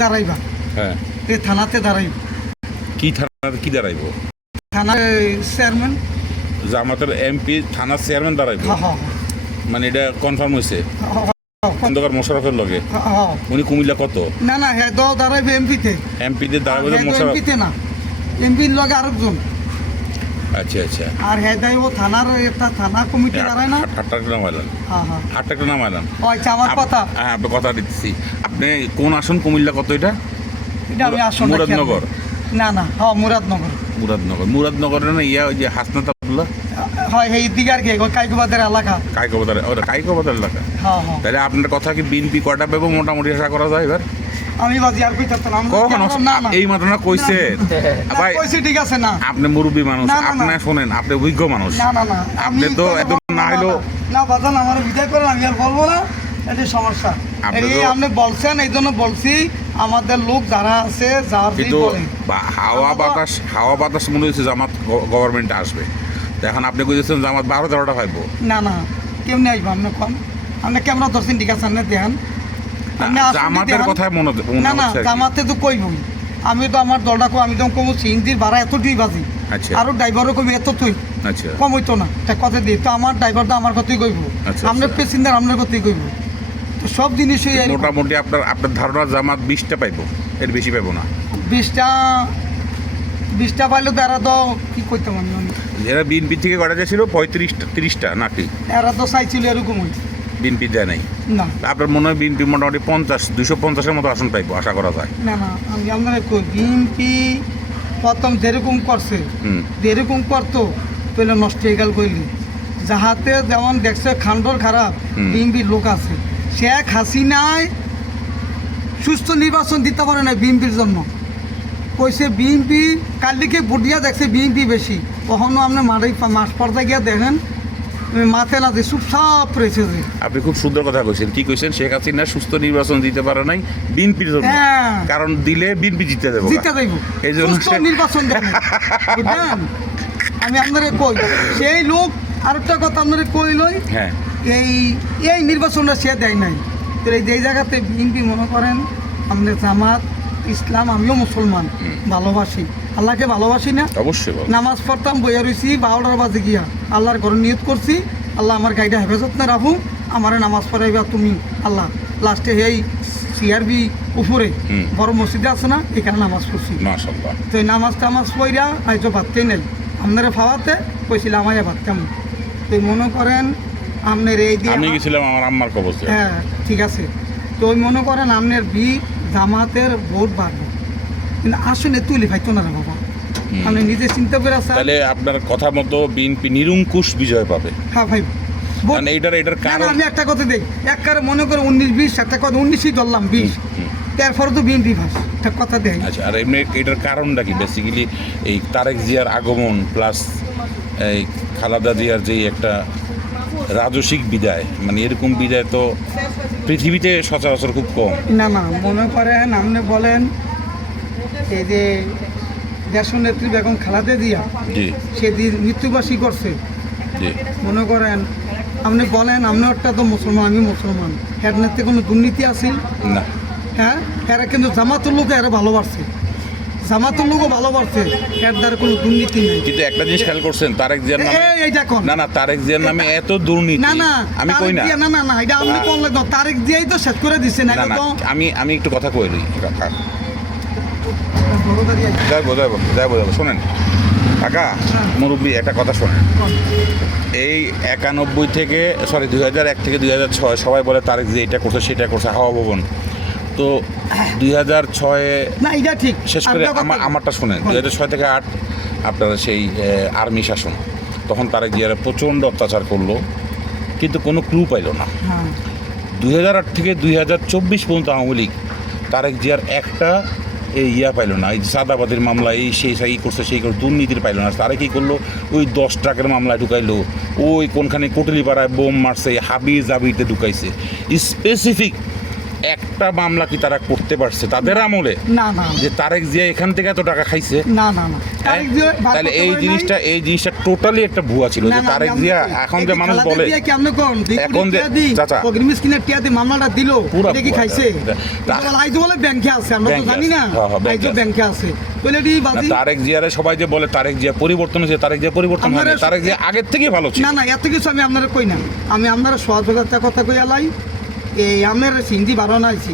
দাঁড়াইবা। হ্যাঁ। এই থানাতে দাঁড়াইব। কি থানার কি দাঁড়াইব? থানার চেয়ারম্যান। জামাতের এমপি থানার চেয়ারম্যান দাঁড়াইব? হ্যাঁ হ্যাঁ মানে এটা কনফার্ম হয়েছে? হ্যাঁ, খন্দকার মোশারফের লগে? হ্যাঁ, হ্যাঁ। উনি কুমিল্লা কত? না না হ্যাঁ দাঁড়াইবে এমপিতে। এমপিদের দাঁড়াবে মোশারফ এমপিতে না। এমপির লগে আরেকজন। আচ্ছা আচ্ছা। আর হেদাই ও থানার একটা থানা কমিটি দাঁড়ায় না? হাটটা একটা নাম আইলাম হ্যাঁ হ্যাঁ। নাম আইলাম ও আচ্ছা আমার কথা। হ্যাঁ কথা দিচ্ছি। আপনি কোন আসন কুমিল্লা কত এটা? এটা আমি আসল মুরাদনগর। না না হ্যাঁ মুরাদনগর। মুরাদনগর। মুরাদনগরের না ইয়া ওই যে হাসনাত আবদুল্লাহ? হয় এই দিকে আর কি ওই এলাকা। কাইকবাজার ওটা কাইকবাজার এলাকা। হ্যাঁ হ্যাঁ। তাহলে আপনার কথা কি বিএনপি কটা পাবো মোটামুটি আশা করা যায় এবার? আমি বাজি আর কই থাকতাম কখন? না না এই মাত্র কইছে? ভাই কইছি ঠিক আছে না। আপনি মুরব্বী মানুষ। আপনি শোনেন আপনি অভিজ্ঞ মানুষ। না না না। আপনি তো এত না হইলেও না বাজান আমার বিদায় করেন আমি আর বলব না। এটি সমস্যা। এই আপনি বলছেন এই জন্য বলছি আমাদের লোক যারা আছে যার কিন্তু হাওয়া বাতাস হাওয়া বাতাস মনে হচ্ছে জামাত গভর্নমেন্টে আসবে। তো এখন আপনি কইতেছেন জামাত বারো তেরোটা পাইবো। না না। কেমনি আসব আপনি কম আপনি ক্যামেরা ধরছেন ঠিক আছে আপনি জামাতের। কথাই মনে না না। জামাতে তো কইবই। আমি তো আমার দলটা কো আমি তো কমু সিএনজির ভাড়া এত দুই বাজি। আচ্ছা। আরও ড্রাইভারও কমে এত তুই আচ্ছা। কম হইতো না। তা কথা দিই তো আমার ড্রাইভার তো আমার কথাই কইব। আচ্ছা। প্যাসেঞ্জার আপনার কথাই কইব। তো সব জিনিসই এরকম। মোটামুটি আপনার আপনার ধারণা জামাত বিশটা পাইবো এর বেশি পাইবো না। বিশটা বিশটা পাইলে তো এরা তো কি আমি আমি? যারা বিএনপি থেকে করা যাচ্ছিল? পঁয়ত্রিশটা তিরিশটা নাকি? এরা তো চাইছিল এরকমই। বিএনপি দেয় নাই। না। আপনার মনে হয় বিএনপি মোটামুটি পঞ্চাশ দুশো পঞ্চাশের মতো আসন পাইবো আশা করা যায়। না না আমি আপনারা কই বিএনপি প্রথম যেরকম করছে যেরকম করতো তাহলে নষ্ট হয়ে গেল কইলি। যাহাতে যেমন দেখছে খান্ডর খারাপ। বিএনপির লোক আছে। শেখ হাসিনায় সুস্থ নির্বাচন দিতে পারে না বিএনপির জন্য। কইছে বিএনপি কালিকে বুটিয়া দেখছে বিএনপি বেশি। কখনো আপনি মাঠে মাস পর্দা গিয়া দেখেন মাথে না যে চুপচাপ রয়েছে যে। আপনি খুব সুন্দর কথা কইছেন কি কইছেন শেখ হাসিনা সুস্থ নির্বাচন দিতে পারে নাই বিএনপির জন্য। হ্যাঁ। কারণ দিলে বিএনপি জিতে দেবো। জিতে দেব। এই জন্য সুস্থ নির্বাচন বুঝলেন? আমি আপনারে কই সেই লোক আরেকটা কথা আপনারে কই লই হ্যাঁ। এই এই নির্বাচনটা সে দেয় নাই। তো এই যেই জায়গাতে বিএনপি মনে করেন আমাদের জামাত ইসলাম আমিও মুসলমান ভালোবাসি। আল্লাহকে ভালোবাসি না। অবশ্যই নামাজ পড়তাম বইয়া রয়েছি বারোটার বাজে গিয়া। আল্লাহর ঘরে নিয়ত করছি। আল্লাহ আমার গাড়িটা হেফাজত না রাখুন আমারে নামাজ পড়াইবা তুমি। আল্লাহ লাস্টে এই সিআরবি উপরে। বড় মসজিদে আছে না এখানে নামাজ পড়ছি। তো এই নামাজ টামাজ পড়িয়া আইতো ভাবতেই নাই। আপনারা ফাওয়াতে কইছিলাম আমায় ভাবতাম। তো মনে করেন আপনার এই দিয়ে আমি গেছিলাম আমার আম্মার কবজে হ্যাঁ ঠিক আছে। তো ওই মনে করেন আপনার বি জামাতের ভোট বাড়বে। কিন্তু আসলে তুলি ভাইতো না বাবা। আপনি নিজে চিন্তা করে তাহলে আপনার কথা মতো বিএনপি নিরঙ্কুশ বিজয় পাবে। হ্যাঁ ভাই। কারণ এইটার এটার কারণ আমি একটা কথা দিই। একবারে মনে করে উনিশ বিশ একটা কথা উনিশই ধরলাম বিশ। তারপরে তো বিএনপি ভাস একটা কথা দেয় আচ্ছা আর এমনি এটার কারণটা কি? বেসিক্যালি এই তারেক জিয়ার আগমন প্লাস এই খালাদা জিয়ার যে একটা রাজসিক বিদায় মানে এরকম বিদায় তো পৃথিবীতে সচরাচর খুব কম। না না মনে করেন আপনি বলেন এই যে দেশ নেত্রী বেগম খালাদে দিয়া সেদিন মৃত্যুবাসী করছে। মনে করেন আপনি বলেন আপনি একটা তো মুসলমান আমি মুসলমান। এর নেত্রে কোনো দুর্নীতি আছে না। হ্যাঁ? এরা কিন্তু জামাতুর লোকে এরা ভালোবাসছে। জামাতুর লোকও ভালোবাসছে। এর দ্বারা কোনো দুর্নীতি নেই। কিন্তু একটা জিনিস খেয়াল করছেন তারেক জিয়ার নামে এই এই দেখুন। না না তারেক জিয়ার নামে এত দুর্নীতি। না না আমি কই তারেক না না না না এটা আপনি কোন দিয়েই তো শেষ করে দিচ্ছেন না না আমি আমি একটু কথা কই যাইবো যাইবো যাইবো যাব শোনেন। কাকা মুরব্বী একটা কথা শোনেন। এই একানব্বই থেকে সরি দুই হাজার এক থেকে দুই হাজার ছয় সবাই বলে তারিখ যে এটা করছে সেটা করছে হাওয়া ভবন। তো দুই হাজার ছয়ে না এটা ঠিক। শেষ করে আমার আমারটা শোনেন দুই হাজার ছয় থেকে আট আপনারা সেই আর্মি শাসন। তখন তারেক জিয়ারা প্রচণ্ড অত্যাচার করল কিন্তু কোনো ক্লু পাইলো না। হ্যাঁ। দুই হাজার আট থেকে দুই হাজার চব্বিশ পর্যন্ত আওয়ামী লীগ তারেক জিয়ার একটা এই ইয়া পাইলো না, এই সাদাবাদের মামলা, এই সেই সেই করছে সেই করছে, দুর্নীতির পাইলো না। তারা কী করল? ওই দশ ট্রাকের মামলায় ঢুকাইলো। ওই কোনখানে কোটলিপাড়ায় বোম মারছে হাবি জাবিতে ঢুকাইছে। স্পেসিফিক একটা মামলা কি তারা করতে পারছে তাদের আমলে না না যে তারেক জিয়া এখান থেকে এত টাকা খাইছে না না না হ্যাঁ? তারেক জিয়া তাহলে এই জিনিসটা এই জিনিসটা টোটালি একটা ভুয়া ছিল যে তারেক জিয়া এখন যে মানুষ বলে কেমনে কোন? এখন যে- চাচা। অগ্রিম স্কিনের টিয়া দি মামলাটা দিল, এটা কি খাইছে? আইজো বলে ব্যাংকে আছে, আমরা তো জানি। না। হ্যাঁ, হ্যাঁ, আইজো। ব্যাংকে আছে। তারেক জিয়ারে সবাই যে বলে তারেক জিয়া পরিবর্তন হয়েছে তারেক জিয়া পরিবর্তন হয় আপনারা- তারেক জিয়া আগের থেকেই ভালো ছিল না না এত কিছু আমি আপনারা কই না আমি আপনারা সহযোগিতা কথা কই আলাই এই আপনার সিন্ধি বারো আইছি।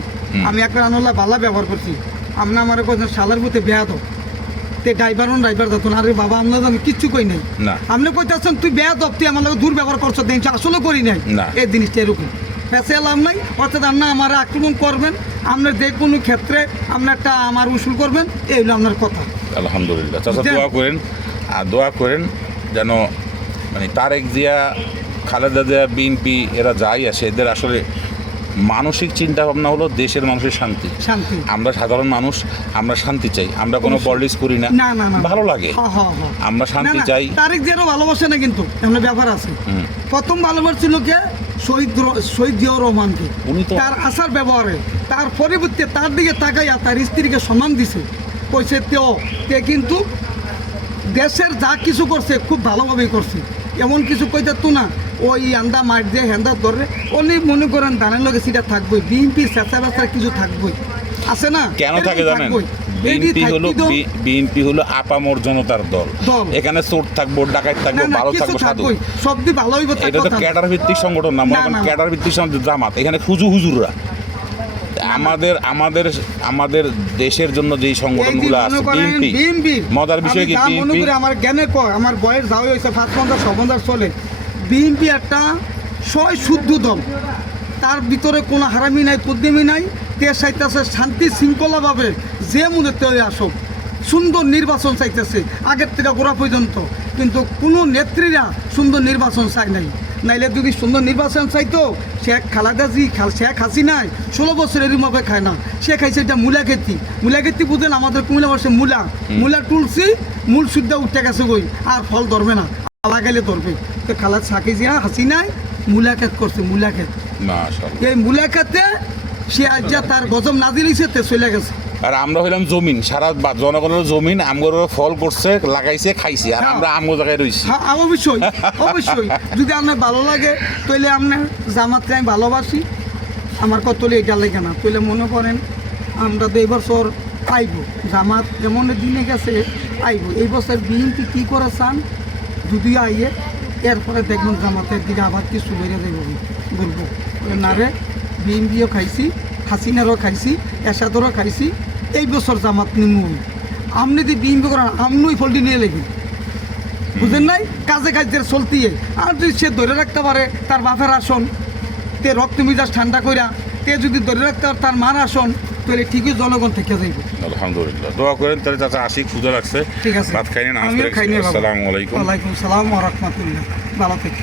আমি একটা আনলা বালা ব্যবহার করছি। আপনি আমার কইছেন শালার পুঁতে বেয়া তো তে ড্রাইভার ড্রাইভার যাতো আরে বাবা আপনার আমি কিচ্ছু কই নাই। না। আপনি কইতেছেন তুই বেয়া দপ তুই আমার লগে দুর্ব্যবহার করছ দেখছি আসলে করি নাই। না। এই জিনিসটা এরকম। ফেসে এলাম নাই অর্থাৎ আপনি আমার আক্রমণ করবেন আপনার যে কোনো ক্ষেত্রে আপনি একটা আমার উসুল করবেন এই হলো আপনার কথা। আলহামদুলিল্লাহ। চাচা দোয়া করেন আর দোয়া করেন যেন মানে তারেক জিয়া খালেদা জিয়া বিএনপি এরা যাই আসে এদের আসলে মানসিক চিন্তা ভাবনা হলো দেশের মানুষের শান্তি। শান্তি। আমরা সাধারণ মানুষ আমরা শান্তি চাই। আমরা কোনো। পলিটিক্স করি না। না না না। ভালো লাগে। আমরা শান্তি চাই। তারেক জিয়ারও ভালোবাসে না কিন্তু এমন ব্যাপার আছে। প্রথম ভালোবাসছিল কে? শহীদ শহীদ জিয়াউর রহমানকে। তার আসার ব্যবহারে। তার পরিবর্তে তার দিকে তাকাইয়া তার স্ত্রীকে সম্মান দিছে। কইছে তেও তে কিন্তু দেশের যা কিছু করছে খুব ভালোভাবেই করছে। এমন কিছু কইতে তো না। ওই আন্দা মার দিয়ে হেন্দা ধরে উনি মনে করেন ধানের লগে সিটা থাকবই বিএনপি চেঁচা বেচা কিছু থাকবই। আছে না? কেন থাকে জানেন? বিএনপি হলো বিএনপি হলো আপামর জনতার দল। এখানে চোর থাকব ডাকাত থাকব ভালো থাকব সাধু। থাকবই। সব দিয়ে ভালো হইব এটা তো ক্যাডার ভিত্তিক সংগঠন না মনে করেন ক্যাডার ভিত্তিক সংগঠন জামাত। এখানে খুজু হুজুররা। আমাদের আমাদের আমাদের দেশের জন্য যেই সংগঠনগুলো আছে বিএনপি। মজার বিষয় কি বিএনপি? আমার জ্ঞানে কয় আমার বয়স যাওয়া হয়েছে পাঁচ পঞ্চাশ ছ পঞ্চাশ চলে। বিএনপি একটা ছয় শুদ্ধ দল। তার ভিতরে কোনো হারামি নাই পুদ্দিমি নাই। তে চাইতেছে শান্তি শৃঙ্খলাভাবে যে মনে তেই আসুক। সুন্দর নির্বাচন চাইতেছে আগের থেকে গোড়া পর্যন্ত। কিন্তু কোনো নেত্রীরা সুন্দর নির্বাচন চাই নাই। নাইলে যদি সুন্দর নির্বাচন চাইতো শেখ খালাদা জি খাল শেখ হাসিনাই ষোলো বছরের মধ্যে খায় না। সে খাইছে এটা মূলা খেতি। মূলা খেতি বুঝলেন আমাদের কুমিল্লা বসে মূলা। মূলা তুলসি মূল শুদ্ধ উঠে গেছে গই আর ফল ধরবে না। লাগাইলে ধরবে। তো খালাদ সাকি জিয়া হাসিনাই মূলা ক্ষেত করছে মূলা ক্ষেত মাশাআল্লাহ। এই মূলা খেতে সে আজ যা তার গজব নাজিল হয়েছে তে চলে গেছে। আর আমরা হইলাম জমিন সারা জনগণের জমিন আমগর ফল করছে লাগাইছে খাইছে আর হ্যাঁ। আমরা আমগো জায়গায় রইছি। হ্যাঁ অবশ্যই অবশ্যই। যদি আপনার ভালো লাগে তাহলে আপনার জামাতকে আমি ভালোবাসি। আমার কত এটা লাগে না তাহলে মনে করেন আমরা তো এই বছর আইব। জামাত যেমন দিনে গেছে আইব। এই বছর বিএনপি কী করে চান যদি আইয়ে এরপরে দেখবেন জামাতের দিকে আবার কিছু বেড়ে দেব বলব। না রে বিএনপিও খাইছি হাসিনারও খাইছি এসাদরও খাইছি এই বছর জামাত নিমু। আপনি যদি বিএনপি করেন আপনি ফলটি নিয়ে লেগে। বুঝেন নাই? কাজে কাজে চলতি আর যদি সে ধরে রাখতে পারে তার বাপের আসন তে রক্ত মিজাজ ঠান্ডা কইরা তে যদি ধরে রাখতে পারে তার মার আসন তাহলে ঠিকই জনগণ থেকে যাইব। আলহামদুলিল্লাহ। দোয়া করেন তাহলে চাচা আসি খুদে লাগছে ঠিক আছে। ভাত খাইনি বাবা। আসসালামু আলাইকুম। ওয়ালাইকুম সালাম ওয়া রাহমাতুল্লাহ। ভালো থেকে।